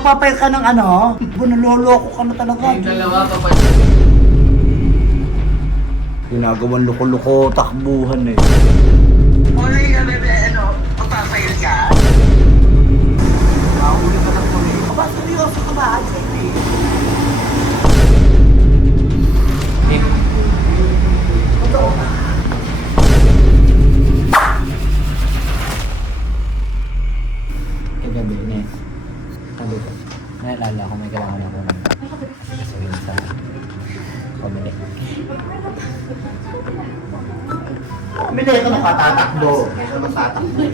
magpapay ka ng ano? Naloloko ka na talaga. Yung dalawa, kapatid. Ginagawang loko-loko, takbuhan eh. Uy, ano, magpapail ka? Nakahuli ka ng tuloy. Aba, seryoso ka ba? Sige. Totoo ba? Kagabi, Nes. Sabi ko, naalala ko may kailangan ako ng sasabihin sa pamili. Bili ka ng patatakbo. Tatakbo.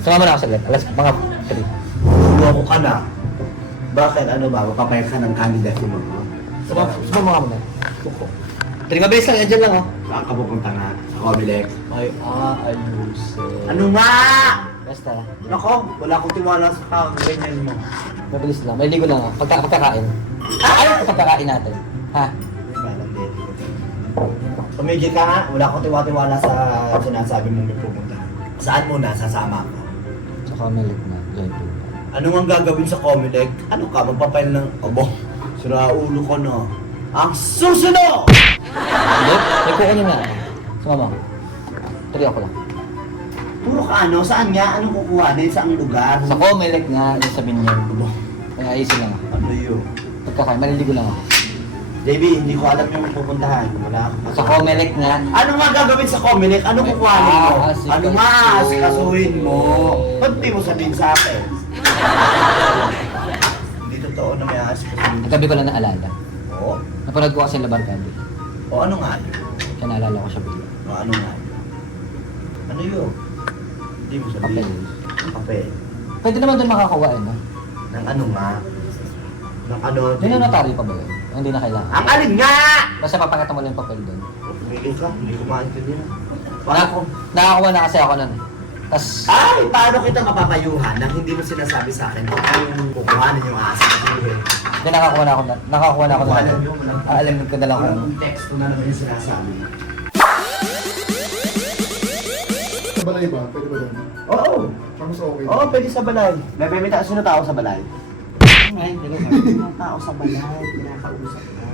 Sumama na ako saglit. Alas mga 3. Loko ka na. Bakit? Ano ba? Magpapay ka ng candidacy mo? Sumama ka muna. 3 mabilis lang. Yan lang oh. Saan ka pupunta nga? Sa Comelec? Ay, ayos. Ano nga? Basta. Nako, wala akong tiwala sa ganyan mo. Mabilis lang. May ligo lang oh. Pagkakain. Ay, pagkakain natin. Ha? Tumigil ka nga, wala akong tiwala sa sinasabi mong may pupunta. Saan muna? Sasama ako. Sa Comelec na. Join po. Ano ang gagawin sa Comelec? Ano ka? Magpapail ng... Abo, sira ulo ko no. Ang susunod! Hindi? May kukunin na ako. Sumama ko. 3 ako lang. Puro ka ano? Saan nga? Anong kukuhanin? Saang lugar? Sa Comelec nga, yung sabihin niya. Kaya ayusin lang ako. Ano yun? Pagkakain, maliligo lang ako. JB, hindi ko alam yung pupuntahan. Wala akong Sa Comelec nga. Ano nga gagawin sa Comelec? Ano kukuhanin mo? Ano nga? Asikasuhin mo. Ba't di mo sabihin sa akin? Hindi totoo na may asikasuhin. Gabi ko lang naalala. Oo. Napanood ko kasi yung Labarcade. O ano nga yun? Kaya naalala ko siya bigla. O ano nga yun? Ano yun? Hindi mo Papel. sabihin. Papel. Pwede naman doon makakuha eh, no? Ng ano nga? Ng ano? Yun yung notaryo pa ba yun? Hindi na kailangan. Ang alin nga! Basta papakita mo lang yung papel doon. Tumigil ka, hindi ko maintindihan. Paano ko? Nakakuha na kasi ako nun. Tapos, Ay! Paano kita mapapayuhan nang hindi mo sinasabi sa akin kung kukuhanin yung asikasuhin? hindi nakakuha na ako na. Nakakuha na ako na. Alam nyo, walang Alam ko na lang kung ano. walang teksto na naman yung sinasabi. Sa balay ba? Pwede ba doon? Oo! Parang sa okay. Oo, pwede sa balay. May tao. Sino tao sa balay? Ay, sino tao sa balay? Kinakausap ka.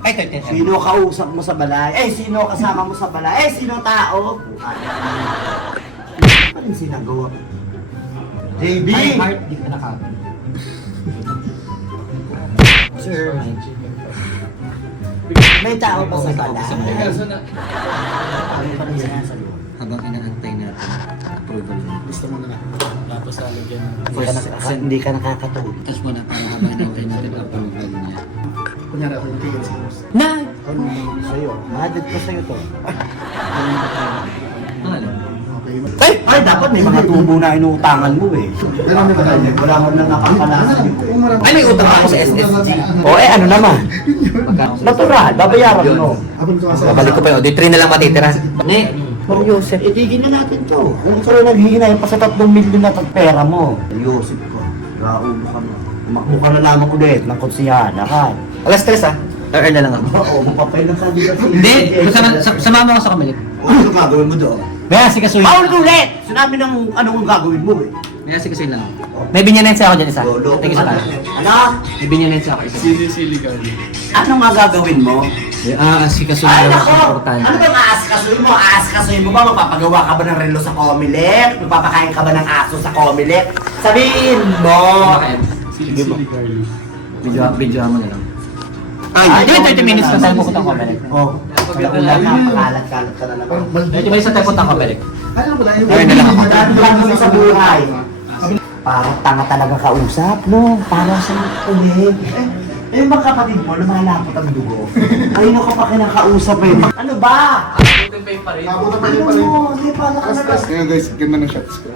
Ay, 13. Sino kausap mo sa balay? Eh, sino kasama mo sa balay? Eh, sino tao? Ano pa rin sinagawa? JB! Ay, heart, di ka nakapin. Sir, may tao ba sa balay? Ano pa rin sinasabi? Habang inaantay natin, approval mo. Gusto mo na. Tapos lalagyan Hindi ka nakakatulog. Tapos muna para habang inaantay natin approval niya. Kunyari ako yung tigil sa boss. Na! Ano sa'yo? Mahadid ko sa'yo to. Ang alam. Okay. Ay, dapat may mga tubo na inuutangan mo eh. Pero may batay. Wala mo na nakakalasan yung Ay, may utang ako sa SSG. O eh, ano naman? Natural, babayaran mo. Abon ko sa Babalik ko pa yun. Di 3 na lang matitira. Ne? Ma'am Yosef, itigil na natin to. Kung ikaw na naghihinay pa sa 3 milyon na pera mo. Yosef ko, raulo ka mo. Umakbo ka na lamang ulit ng konsihana ka. Alas 3 ah. Earn na lang ako. Oo, mapapay ng kandidacy. Hindi. Sama mo ako sa Comelec. O, ano gagawin mo doon? May asikasuhin. Paul ulit! Sinabi ng ano kung gagawin mo eh. May asikasuhin lang. May binyanense ako dyan isa. Lolo, Tingin sa tayo. ano? May binyanense ako isa. Ano nga gagawin mo? May asikasuhin Ay, lang nako! ako importante. Ano bang aasikasuhin mo? Aasikasuhin mo ba? Magpapagawa ka ba ng relo sa Comelec? Magpapakain ka ba ng aso sa Comelec? Sabihin mo! Sige ba? Video mo na lang. Ay, 30 minutes na tayo pupunta ng Comelec. Oh, ulan na, pakalat-kalat ka na naman. 30 minutes na tayo pupunta ng Comelec. Ano ba tayo? Earn na lang ako. Madami lang kami sa buhay. Parang tanga talaga kausap, no? Parang sa ulit. Eh, yung mga kapatid mo, lumalapot ang dugo. Ayun ka pa kinakausap eh. Ano ba? Abot na pa Ano rin pa rin. mo? Hindi pa na Tapos, tapos. Ngayon guys, ganda ng shots ko.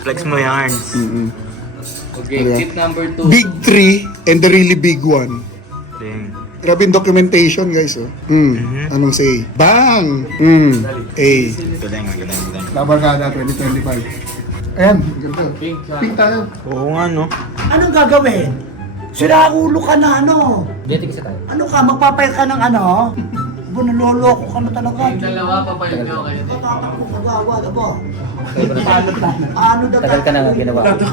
Flex mo yarns. Okay, tip number 2. Big 3 and the really big one. Ding. Grabe yung documentation guys oh. Anong say? Bang! A. Galing, galing, galing. Labarkada 2025. Ayan, ganito. Pink tayo. Oo nga, no? Anong gagawin? Sira ulo ka na ano? Dito kasi tayo. Ano ka? Magpapay ka ng ano? Aba, naloloko ka na talaga. Dalawa, papayag ko kayo. Tatakbo ka gawad, aba. Ano tagal ka na nga ginawa ko.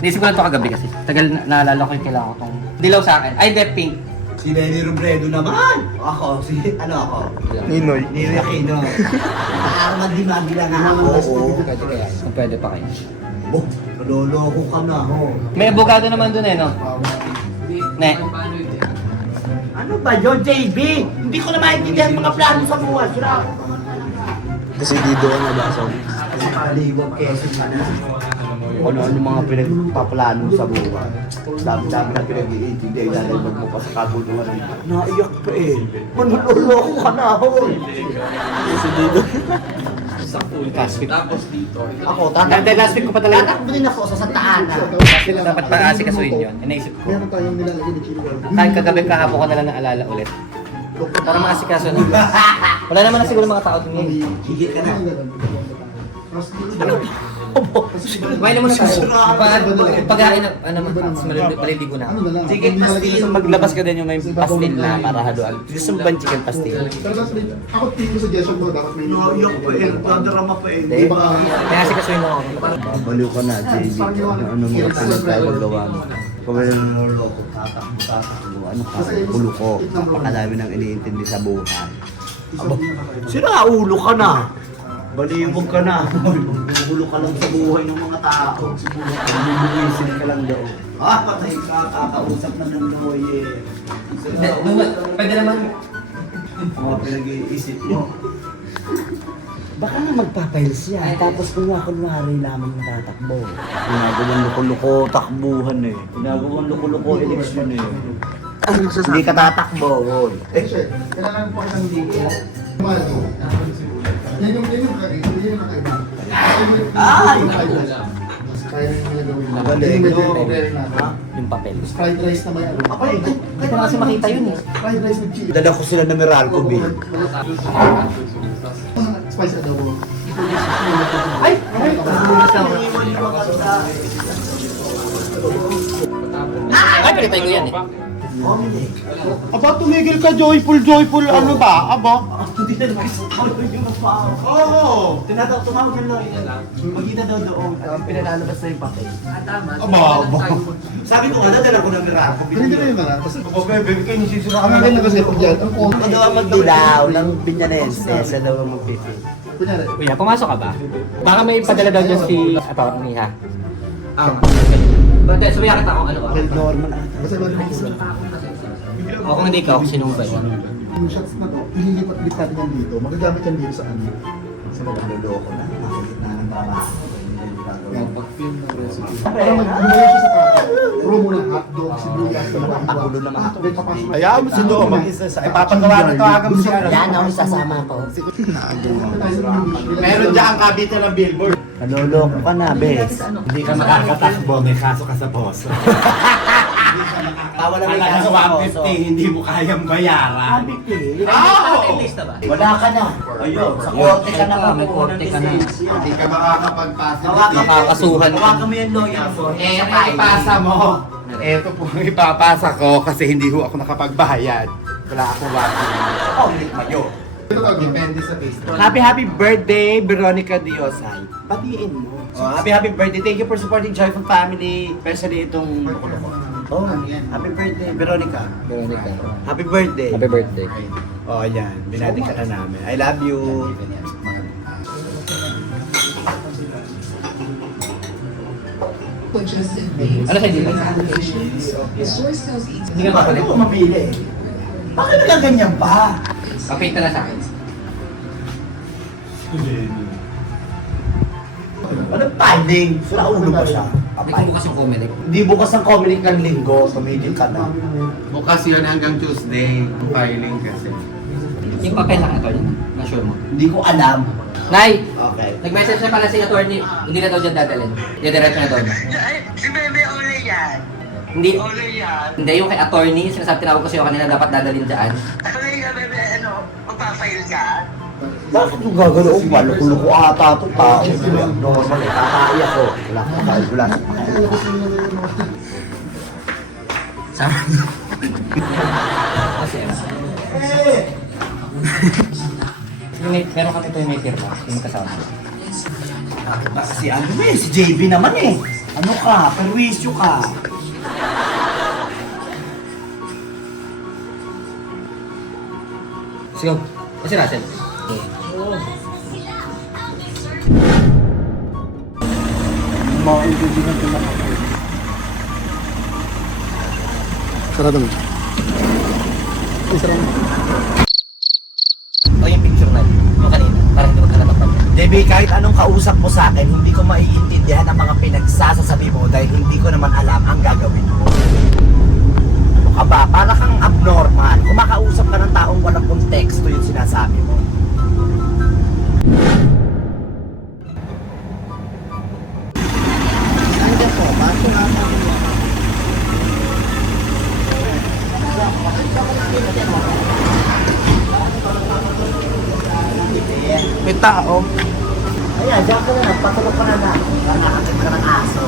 Naisip ko lang ito kagabi kasi. Tagal naalala ko yung kailangan ko itong dilaw sa akin. Ay, de pink. Si Lenny Robredo naman. Ako, ako? Ninoy. Ninoy Aquino. Nakakaman din magila nga ako. Oo. Pwede kaya. Kung pwede pa kayo. Oh, naloloko ka na. May abogado naman dun eh, no? Ne. Ano ba yun, JB? Hindi ko na maintindihan mga plano sa buhay. Sira ako. Kasi dito ang nabasa. Paliwag keso na. Ano mga pinagpaplano sa buhay. Dami-dami na pinag-iintindi. Lalaglag mo pa sa kabuluhan. Naiyak pa eh. Manuloloko ka na ako. Kasi dito. Last week. Tapos dito. Ako, Last week ko pa talaga. tatakbo din ako sa Santa Ana. Dapat pa asikasuhin yun. Inaisip ko. Meron tayong nilalagay ni Chili Garden. Kahit kagabi kahapon ko na lang naalala ulit. Para maasikaso na. Wala naman na siguro mga tao dun ngayon. Higit ka na. Kumain na muna tayo. Pagkain na, maliligo na. Ano na lang? Chicken pastil. Maglabas ka din yung may pastil na para haluan. Gusto mo ba yung chicken pastil? Pero tapos ako tingin suggestion ko dapat may Naiyak pa eh. Nagdadrama pa eh. Hindi. Kaya asikasuhin mo ako. Babaliw ka na, JB. Ano mo pinagkagagawa mo? Kung may naloloko, tatakbo. Ano ka? Ulo ko. Pakadami nang iniintindi sa buhay. Sira ulo ka na. Baliwag ka na. Ulo ka lang sa buhay ng mga tao. Bumubuisin ka lang daw. Patay ka. Kakausap na ng lawyer. Pwede naman. Mga pinag-iisip mo. Baka na magpapail siya. Tapos kunwari lamang natatakbo. Ginagawang loko-loko takbuhan eh. Ginagawang loko-loko eleksyon eh. Hindi ka tatakbo, Roy. kailangan po kitang dito. Yan yung kakaiba. Ay! Kaya yung nilagawin mo. Magaling. Yung medyo very natin. Yung papel. Fried rice na may ano. Hindi ko na kasi makita yun eh. Fried rice with chili. Dala ko sila na Meralco, B. Spice adobo. Ay! Ay, pinitay ko yan eh. Aba, tumigil ka, joyful, ano ba? Aba? Hindi na naman yung nagpaaw. Oo! Tumawag ng lawyer. Magkita daw doon. Pinalalabas na yung papel. Aba. Sabi ko nga, nadala ko ng Meralco. Hindi na yun na. Kasi Baby, kayo nisisira ang maganda kasi pag yan, ang kung Ako daw ang magdilaw ng Binyanense. Siya daw ang magpipi. kunyari, Kuya, pumasok ka ba? Baka may padala daw dyan si... Ato, Miha. But sabihan kita kung ano ka. Normal ata. basta lang yung O kung hindi ka, kung sinong ba yun. yung shots na to, ililipat-lit natin yan dito. Magagamit yan dito sa ano. Sa magloloko na. Nakikita na ng trabaho. Pag-film ng recipe. Para mag-gumawa siya sa kaka. Raw mo ng hotdog, sibuyas, Pakulo naman. May papasok. Hayaan mo si Noah mag-isa sa... Ipapagawa na to agam si ano. Yan ako sasama ko. Meron dyan ang kabita ng billboard. Naloloko ka na, bes. Hindi ka makakatakbo, may kaso ka sa boss. Bawal ang Kala sa 150, hindi mo kayang bayaran. Wala ka na. Ayun, sa korte ka na. May korte ka na. Hindi ka makakapagpasa. Makakasuhan ka. Hawakan mo yung lawyer for ipasa mo. Ito po ang ipapasa ko kasi hindi ho ako nakapagbayad. Wala akong waki. Oh, hindi mayo. Depende sa case. Happy birthday, Veronica Diosay. Batiin mo. Happy birthday. Thank you for supporting Joyful Family. Especially itong Oh, happy birthday, Veronica. Veronica. Happy birthday. Happy birthday. Oh, ayan. Binati ka na namin. I love you. Ano sa dito? Hindi ka ba Bakit mo mamili? Bakit nagaganyan pa? Kapita na sa akin. Anong timing? Sira ulo ba siya? Hindi ko bukas yung comment. Hindi bukas ang comedy ng linggo. Tumigil ka na. Bukas yun hanggang Tuesday. Filing kasi. Yung papel lang ito, na-sure mo. Hindi ko alam. Nay! Okay. Nag-message na pala si attorney, hindi na daw dyan dadalhin. Diretso na doon. Ay, si Bebe Ole yan. Hindi, Ole yan. hindi yung kay attorney, sinasabi tinawag ko sa'yo kanina dapat dadalhin dyan. Ole yan, Bebe, magpa-file ka? Bakit yung gagano? Maluko-luko ata ito. Tao. Normal. Kakaya ko. Wala ka kakain. Wala sa kakain. Sa... Kasi, Meron kami ito yung may pirma, yung kasama. Si ano eh, si JB naman eh. Ano ka, perwisyo ka. Sige, si Russell. Mga kaibigan ko lang ako. Sarado mo. Ay, sarado mo. O yung picture na, yung kanina, para hindi magkalatapan. JB, kahit anong kausap mo sa akin, hindi ko maiintindihan ang mga pinagsasasabi mo dahil hindi ko naman alam ang gagawin mo. Ano ka ba? Para kang abnormal. Kumakausap ka ng taong walang konteksto yung sinasabi mo. Nandiyan po, bago nga kami. May tao. Ayan, diyan ka na lang, patulog ka na lang. Nakakakit ka ng aso.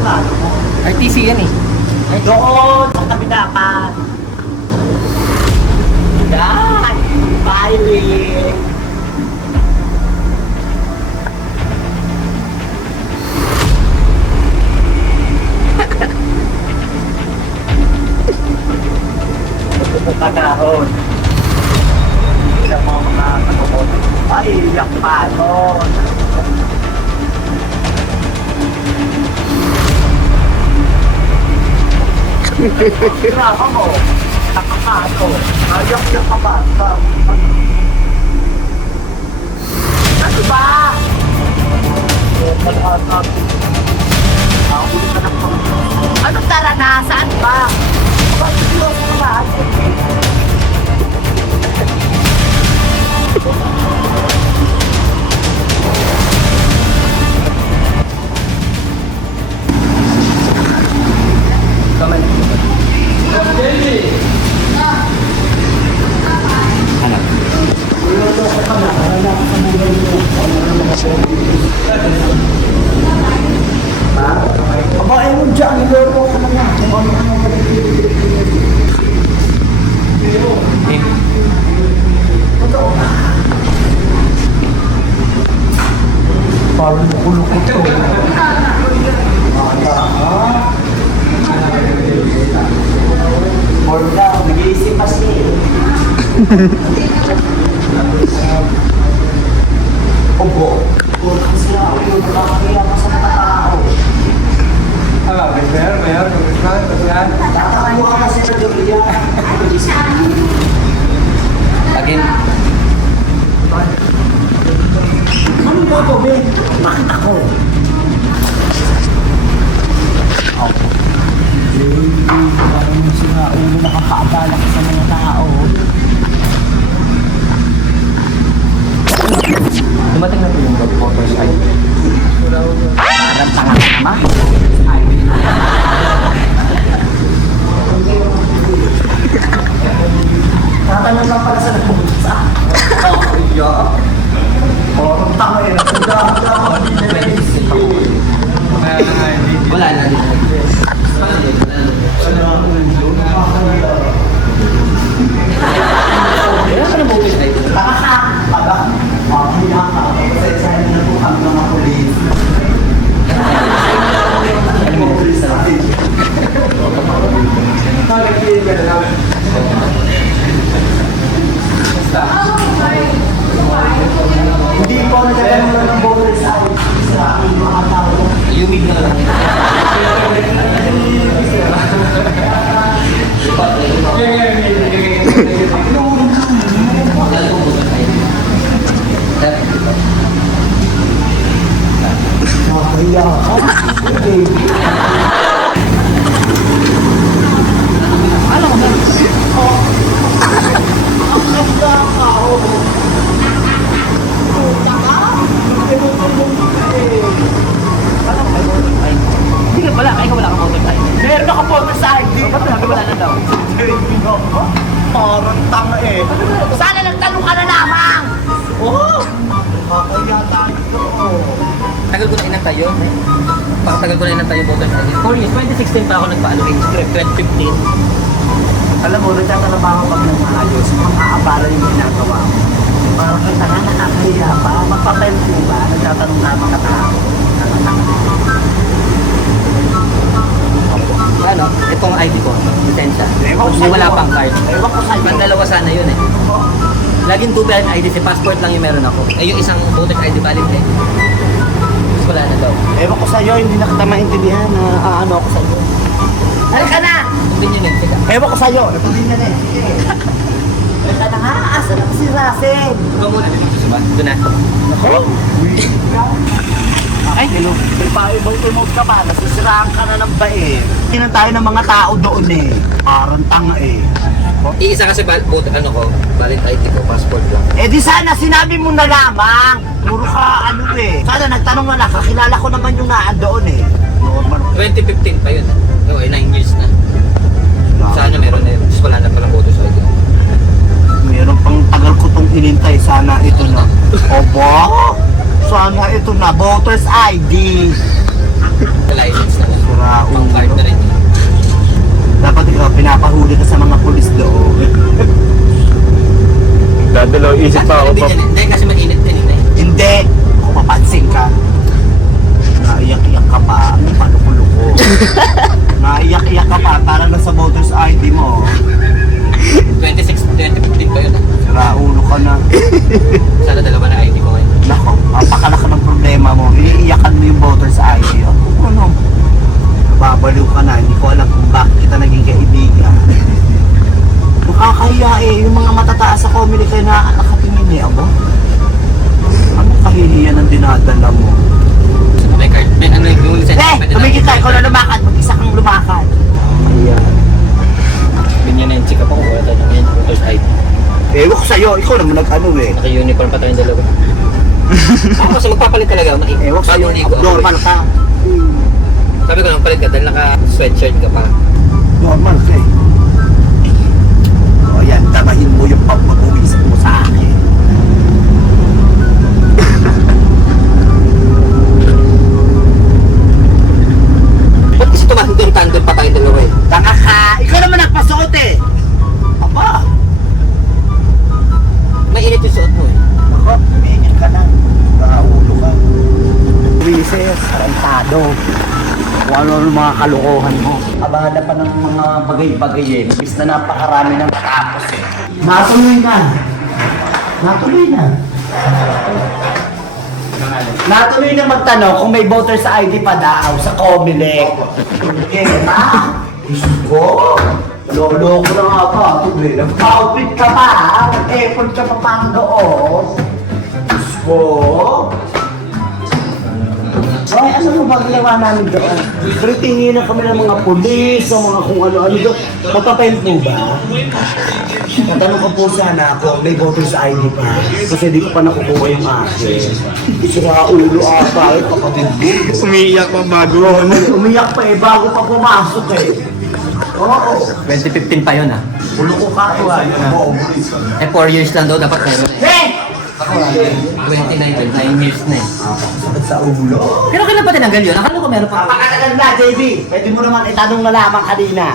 Plano mo? RTC yan eh. Ay, doon! Sa tabi dapat! Yan! Piley! Pagkakahon. Sa mga kanukot. Ay, iyak pa doon. Graba mo. Nakakato. Ayak-yak ka ba? Ano ba? Ano tara na? Saan ba? Bakit yun ka ba? Babae mo dyan, niloko ka na nga. Parang kulukot to. Born daw, nag-iisip kasi. Opo. Born kasi ako, nakakaya ka sa mga tao. Tatakayo ka kasi sa Dorian. Again, Ano ba ito, Ben? Bakit ako? Parang sila ulo nakakaabala ka sa mga tao. dumating na po yung dog photos ay. Parang tanga ka naman. Tatanong lang pala sa nagpupunta. Oh, yeah. Parang tanga eh. Wala na din. Kaya ka na mo ay. Tanga ka! Aba, mamaya ka. Pasensyahan na po kami mga polis. Ano mo polis natin? Hindi po nagkakaroon lang ng bottle sa aking mga tao. Humid na lang. Makahiya ka. Okay. Alam mo na. Ang ganda ka. Puta ka. Hindi ka pala, kaya ka wala kang photo tayo. Meron ako photo sa ID. Ba't sabi wala na daw? Parang tanga eh. Sana nagtanong ka na lamang. Oh! Kakahiya tayo. Tagal ko na inantay yun. Tagal ko na inantay yung photo tayo. 4 years, 2016 pa ako nagpa-ano, age 2015. Alam mo, nagtatrabaho pag ng maayos, makakaabala yung ginagawa mo. Parang kita nga nakakahiya pa, magpapaylo ba? Nagtatanong na mga tao. Ano, itong ID ko, lisensya. Ewan ko Hindi sa'yo. wala pang card. Ewan ko sa'yo. Pandalawa sana yun eh. Laging double ID, si passport lang yung meron ako. Eh yung isang voter ID valid eh. Tapos wala na daw. Ewan ko sa'yo, hindi na kita maintindihan na ano ako sa'yo. Halika na! Hindi yun yun, sige. Ewan ko sa'yo. Hindi na eh. Sige. Halika na nga, asa na si Russell? Ikaw muna dito sa suba. Doon na. Ako? Ay, hello. Ibang remote ka pa, nasisiraan ka na ng bae. Tinan tayo ng mga tao doon eh. Parang tanga eh. Iisa kasi voter, ano ko, valid ID ko, passport lang. Eh di sana sinabi mo na lamang. Puro ka ano eh. Sana nagtanong na lang, kakilala ko naman yung naan doon eh. Normal. 2015 pa yun. Oo, 9 years na. Sana meron na yun. Tapos wala na palang voter ID. Meron pang tagal ko tong inintay. Sana ito na. Obo! Sana ito na. Voters ID. License na yun. Sura Pang card na rin yun. Dapat ikaw pinapahuli ka sa mga pulis doon. Dadalaw isip pa ako Hindi pa. yan eh. Hindi kasi mainit kanina eh. Hindi. Kung mapansin ka. Naiyak-iyak ka pa. Paluko-luko. Naiyak-iyak ka pa. Parang nasa voters ID mo. 2015 pa yun ah. Sira ulo ka na. Sana dalawa na ID ko ngayon. Nako, apakalaki ng problema mo. Iiyakan mo yung voters ID. Ano? Babaliw ka na. Hindi ko alam kung bakit kita naging kaibigan. Nakakahiya eh. Yung mga matataas sa community na nakatingin eh. Abo? Ano kahihiyan ang dinadala mo? May card, may ano yung lisensya. Eh! Tumigil ka! Ikaw na lumakad! Mag-isa kang lumakad! Ayan. Binyanensi ka pa kung wala tayo ngayon. Voter's ID. Ewan ko sa'yo. Ikaw naman nag-ano eh. Naka-uniform pa tayong dalawa. Ako kasi magpapalit talaga. Ewan ko sa'yo. Pag-ligo ako. Normal ka. Sabi ko lang palit ka dahil naka-sweatshirt ka pa. Normal ka eh. O yan, tamahin mo yung pagpapawisan mo sa akin. Ba't kasi tumahintong-tandem pa tayong dalawa eh? Tanga ka! Ikaw naman nagpasuot eh! Aba! Mainit yung suot mo eh. Ako, tumingin ka na. Nakaulo ka. Wises, rentado. Kung ano ang mga kalokohan mo. Abala pa ng mga bagay-bagay eh. Bis na napakarami ng tapos eh. Natuloy na. Natuloy na. Natuloy na magtanong kung may voters ID pa daw sa Comelec. Okay, ba? Diyos ko. Lolo ko na nga ba? Tuloy na. Outfit ka pa ha? Effort ka pa pang doon. Diyos ko. Ay, ano mo ba ginawa namin doon? Pero tingin na kami ng mga pulis, ng mga kung ano-ano doon. Mapapayot mo ba? Tatanong ko po sana kung may voters ID pa. Kasi di ko pa nakukuha yung akin. Sira ulo ata eh, kapatid ko. Umiiyak pa bago. Umiyak pa eh, bago pa pumasok eh. Oo. 2015 pa yun ah. Ulo ko ka Eh 4 years lang daw dapat meron eh. Hey! Ako 29, 9 years na eh. Sakit sa ulo. Pero kailan pa tinanggal yun? Akala ko meron pa. Pakatagal na, JB. Pwede mo naman itanong na lamang kanina.